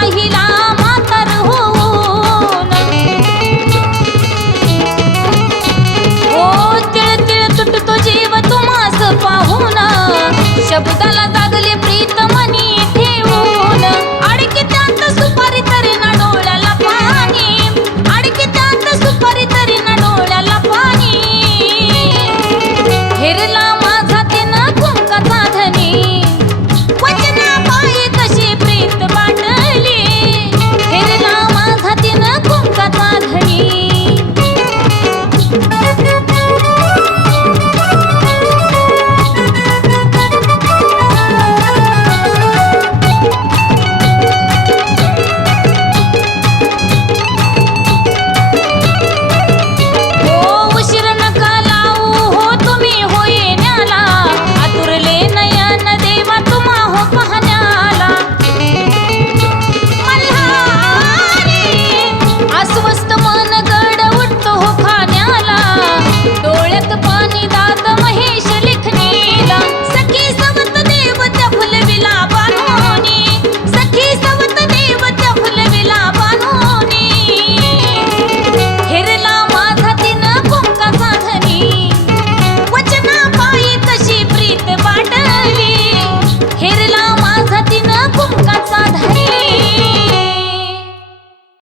আহিলা